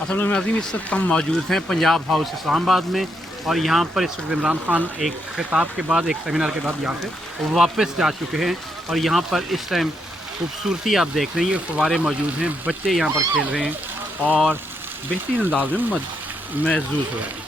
असल में नाज़रीन इस वक्त हम मौजूद हैं पंजाब हाउस इस्लामाबाद में, और यहाँ पर इस वक्त इमरान खान एक खिताब के बाद, एक सेमिनार के बाद यहाँ से वापस जा चुके हैं। और यहाँ पर इस टाइम खूबसूरती आप देख रहे हैं, फव्वारे मौजूद हैं, बच्चे यहाँ पर खेल रहे हैं और बेहतरीन अंदाज में महसूस हो रहा है।